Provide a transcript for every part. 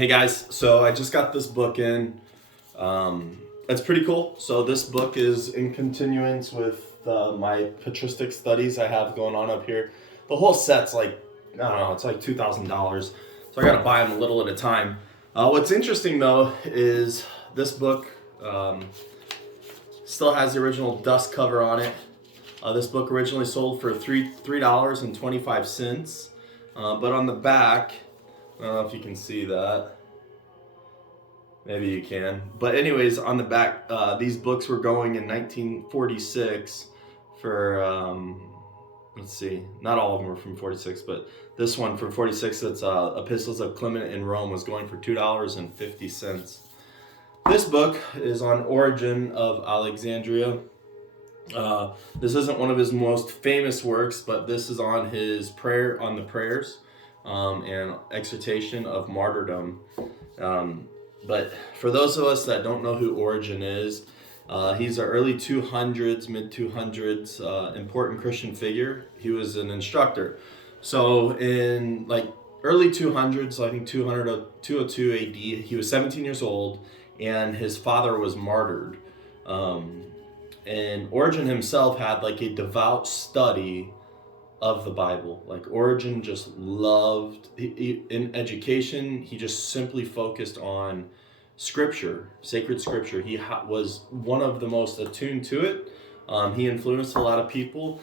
Hey guys, so I just got this book in. It's pretty cool. So this book is in continuance with my patristic studies I have going on up here. The whole set's like, I don't know, it's like $2,000. So I gotta buy them a little at a time. What's interesting though is this book still has the original dust cover on it. This book originally sold for $3.25. But on the back, I don't know if you can see that. Maybe you can. But anyways, on the back, these books were going in 1946 for, let's see, not all of them were from 46, but this one from 46, it's Epistles of Clement in Rome, was going for $2.50. This book is on Origen of Alexandria. This isn't one of his most famous works, but this is on his prayer, on the prayers and exhortation of martyrdom. But for those of us that don't know who Origen is, he's an early 200s, mid 200s important Christian figure. He was an instructor. So in like early 200s, I think 202 AD, he was 17 years old and his father was martyred. And Origen himself had like a devout study of the Bible. Like Origen just loved, in education, he just simply focused on scripture, sacred scripture. He was one of the most attuned to it. He influenced a lot of people.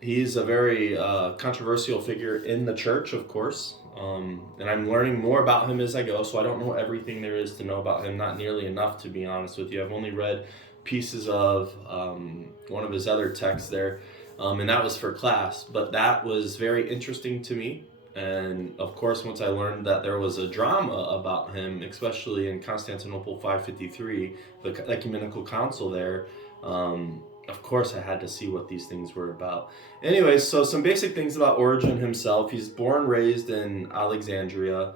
He's a very controversial figure in the church, of course. And I'm learning more about him as I go, so I don't know everything there is to know about him, not nearly enough, to be honest with you. I've only read pieces of one of his other texts there. And that was for class, but that was very interesting to me. And of course, once I learned that there was a drama about him, especially in Constantinople 553, the ecumenical council there, of course I had to see what these things were about. Anyways, so some basic things about Origen himself. He's born, raised in Alexandria.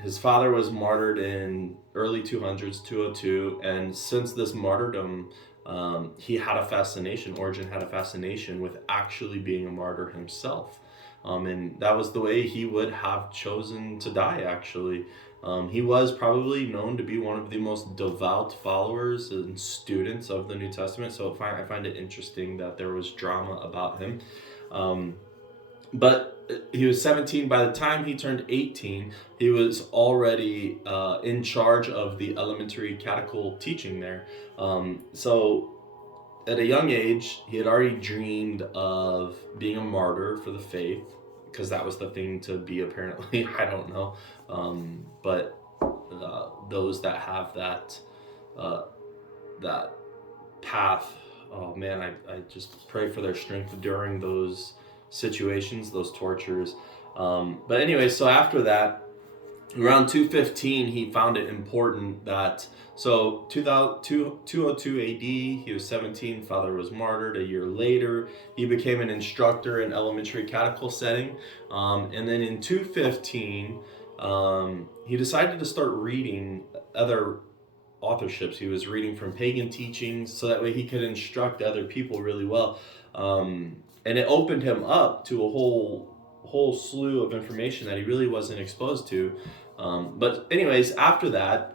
His father was martyred in early 200s, 202, and since this martyrdom, he had a fascination, Origen had a fascination with actually being a martyr himself. And that was the way he would have chosen to die, actually. He was probably known to be one of the most devout followers and students of the New Testament, so I find it interesting that there was drama about him. But he was 17. By the time he turned 18, he was already in charge of the elementary catechetical teaching there. So at a young age, he had already dreamed of being a martyr for the faith, because that was the thing to be, apparently. I don't know. But those that have that path, oh man, I just pray for their strength during those situations, those tortures. But anyway, so after that, around 215, he found it important that, so 202 AD, he was 17, father was martyred. A year later, he became an instructor in elementary catechetical setting. And then in 215, he decided to start reading other authorships. He was reading from pagan teachings so that way he could instruct other people really well. And it opened him up to a whole slew of information that he really wasn't exposed to. But anyways, after that,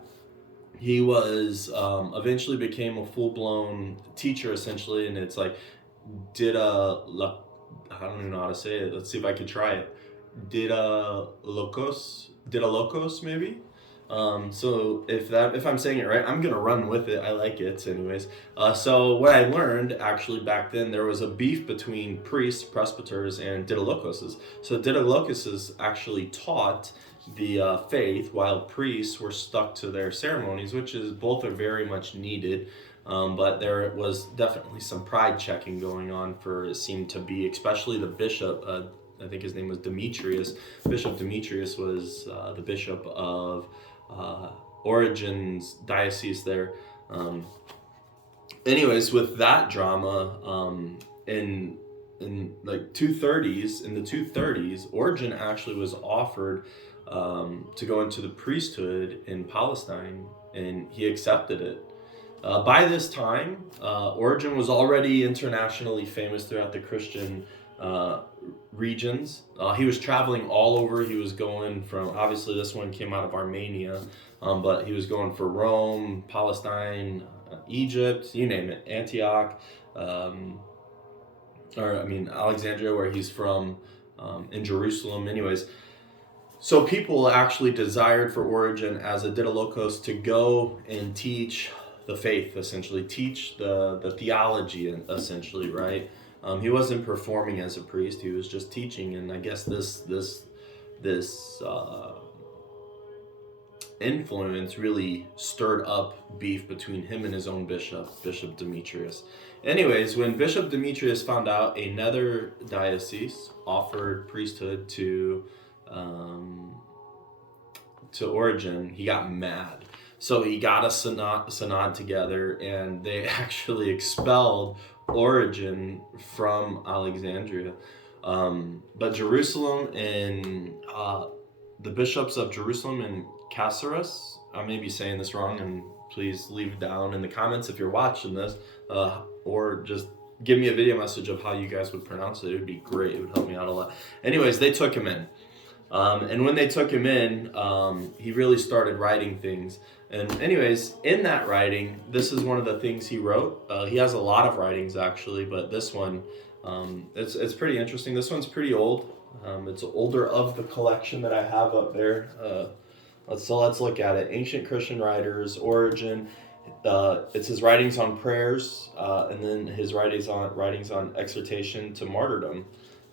he was eventually became a full-blown teacher, essentially, and it's like I don't even know how to say it. Let's see if I can try it. Didalogos maybe. So if I'm saying it right, I'm gonna run with it. I like it anyways. So what I learned actually back then, there was a beef between priests, presbyters, and didalogoses. So didalogoses actually taught the faith, while priests were stuck to their ceremonies, which is both are very much needed. But there was definitely some pride checking going on, for it seemed to be, especially the bishop. I think his name was Demetrius. Bishop Demetrius was the bishop of Origen's diocese there. Anyways, with that drama, in like 230s, in the 230s, Origen actually was offered to go into the priesthood in Palestine, and he accepted it. By this time, Origen was already internationally famous throughout the Christian regions. He was traveling all over. He was going from, obviously this one came out of Armenia, but he was going for Rome, Palestine, Egypt, you name it, Antioch, Alexandria, where he's from, in Jerusalem. Anyways, so people actually desired for Origen as a Didalos to go and teach the faith, essentially, teach the theology, essentially, right? He wasn't performing as a priest; he was just teaching. And I guess this influence really stirred up beef between him and his own bishop, Bishop Demetrius. Anyways, when Bishop Demetrius found out another diocese offered priesthood to Origen, he got mad. So he got a synod together, and they actually expelled Origen from Alexandria. But Jerusalem and the bishops of Jerusalem and Caceres, I may be saying this wrong, and please leave down in the comments if you're watching this, or just give me a video message of how you guys would pronounce it. It would be great. It would help me out a lot. Anyways, they took him in. And when they took him in, he really started writing things. And anyways, in that writing, this is one of the things he wrote. He has a lot of writings, actually, but this one, it's pretty interesting. This one's pretty old. It's older of the collection that I have up there. Let's look at it. Ancient Christian Writers, Origen. It's his writings on prayers, and then his writings on Exhortation to Martyrdom.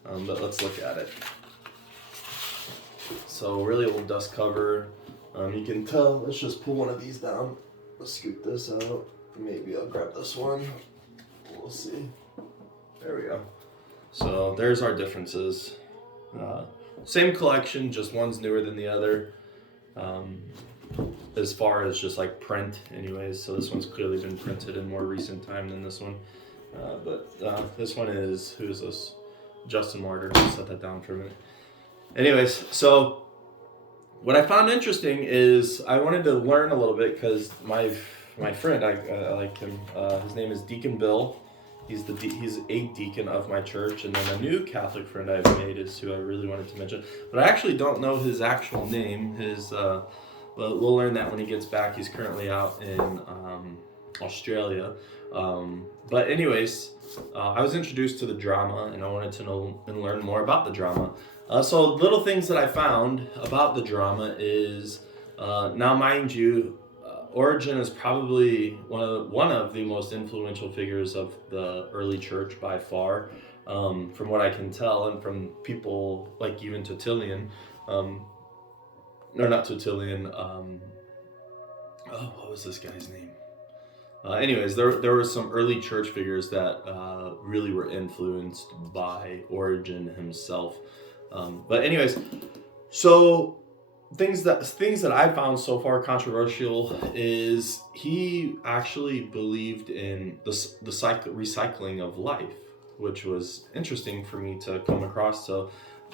But let's look at it. So really old dust cover. You can tell. Let's just pull one of these down. Let's scoop this out. Maybe I'll grab this one. We'll see. There we go. So there's our differences. Same collection, just one's newer than the other. As far as just like print, anyways. So this one's clearly been printed in more recent time than this one. But this one is, who is this? Justin Martyr. I'll set that down for a minute. Anyways, so what I found interesting is I wanted to learn a little bit because my friend, I like him. His name is Deacon Bill. He's a deacon of my church, and then a new Catholic friend I've made is who I really wanted to mention. But I actually don't know his actual name. But we'll learn that when he gets back. He's currently out in Australia. But anyways, I was introduced to the drama, and I wanted to know and learn more about the drama. So little things that I found about the drama is, now mind you, Origen is probably one of the most influential figures of the early church by far, from what I can tell, and from people like even Tertullian, or not Tertullian, what was this guy's name? Anyways, there were some early church figures that really were influenced by Origen himself. But anyways, so things that I found so far controversial is he actually believed in the recycling of life, which was interesting for me to come across. So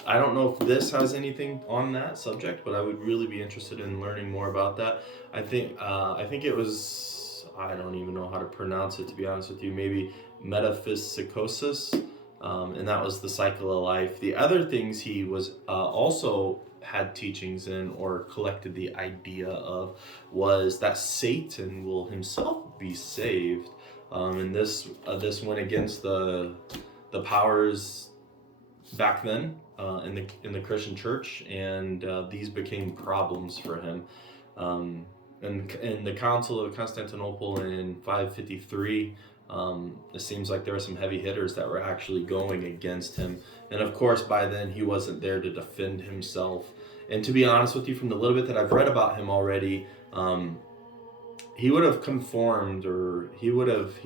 I don't know if this has anything on that subject, but I would really be interested in learning more about that. I think it was, I don't even know how to pronounce it, to be honest with you, maybe metaphysicosis, and that was the cycle of life. The other things he was also had teachings in, or collected the idea of, was that Satan will himself be saved, and this went against the powers back then in the Christian church, and these became problems for him. And in the Council of Constantinople in 553, it seems like there were some heavy hitters that were actually going against him. And of course, by then, he wasn't there to defend himself. And to be honest with you, from the little bit that I've read about him already, he would have conformed, or he would have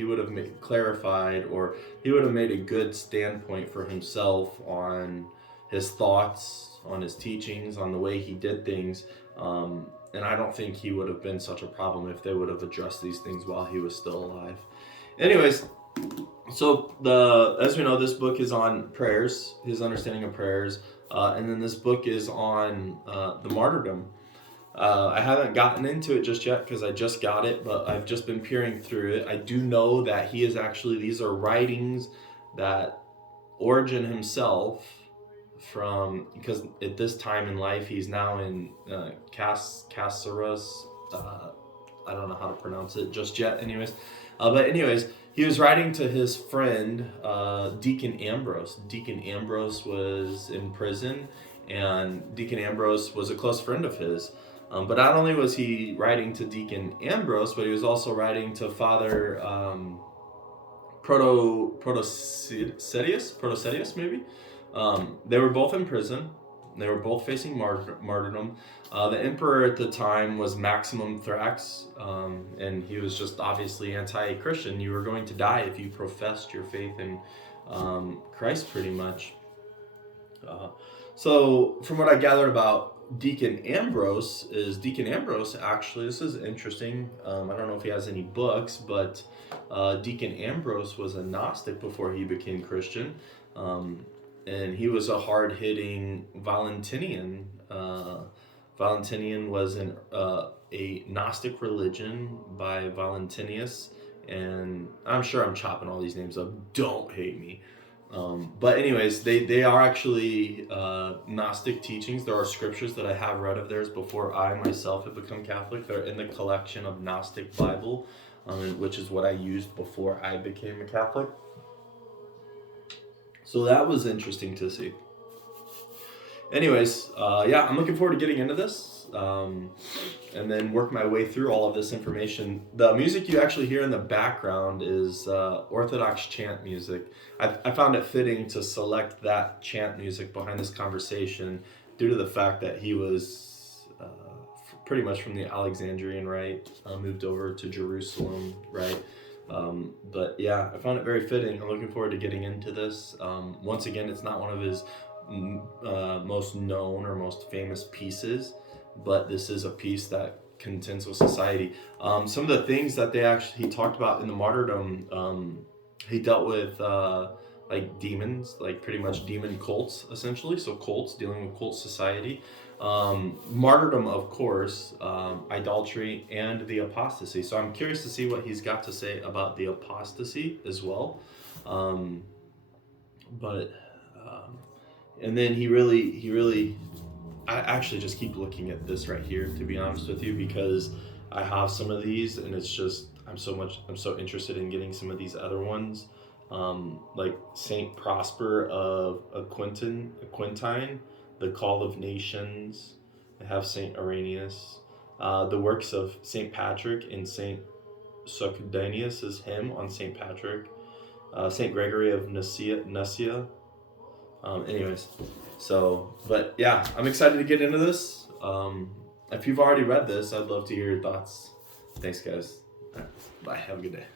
clarified, or he would have made a good standpoint for himself on his thoughts, on his teachings, on the way he did things. And I don't think he would have been such a problem if they would have addressed these things while he was still alive. Anyways, so as we know, this book is on prayers, his understanding of prayers, and then this book is on the martyrdom. I haven't gotten into it just yet because I just got it, but I've just been peering through it. I do know that he is actually, these are writings that Origen himself, because at this time in life he's now in Caceres. I don't know how to pronounce it just yet. But anyways, he was writing to his friend Deacon Ambrose. Deacon Ambrose was in prison, and Deacon Ambrose was a close friend of his. But not only was he writing to Deacon Ambrose, but he was also writing to Father Protoctetus, maybe. They were both in prison. They were both facing martyrdom. The emperor at the time was Maximin Thrax, and he was just obviously anti-Christian. You were going to die if you professed your faith in Christ, pretty much. So from what I gathered about Deacon Ambrose actually, this is interesting. I don't know if he has any books, but Deacon Ambrose was a Gnostic before he became Christian. And he was a hard-hitting Valentinian. Valentinian was a Gnostic religion by Valentinus, and I'm sure I'm chopping all these names up. Don't hate me. But anyways, they are actually Gnostic teachings. There are scriptures that I have read of theirs before I myself have become Catholic. They're in the collection of Gnostic Bible, which is what I used before I became a Catholic. So that was interesting to see. Anyways, I'm looking forward to getting into this and then work my way through all of this information. The music you actually hear in the background is Orthodox chant music. I found it fitting to select that chant music behind this conversation due to the fact that he was pretty much from the Alexandrian Rite, moved over to Jerusalem, right? But yeah, I found it very fitting. I'm looking forward to getting into this. Once again, it's not one of his most known or most famous pieces, but this is a piece that contends with society. Some of the things that he talked about in the Martyrdom, he dealt with like demons, like pretty much demon cults, essentially. So cults, dealing with cult society. Martyrdom, of course, idolatry, and the apostasy. So I'm curious to see what he's got to say about the apostasy as well. And then he really, I actually just keep looking at this right here, to be honest with you, because I have some of these, and it's just, I'm so interested in getting some of these other ones, like Saint Prosper of Aquintine, the Call of Nations. I have Saint Irenaeus, the works of Saint Patrick and Saint Sucedanius' hymn on Saint Patrick, Saint Gregory of Nyssia. Anyways, but yeah, I'm excited to get into this. If you've already read this, I'd love to hear your thoughts. Thanks, guys. All right, bye. Have a good day.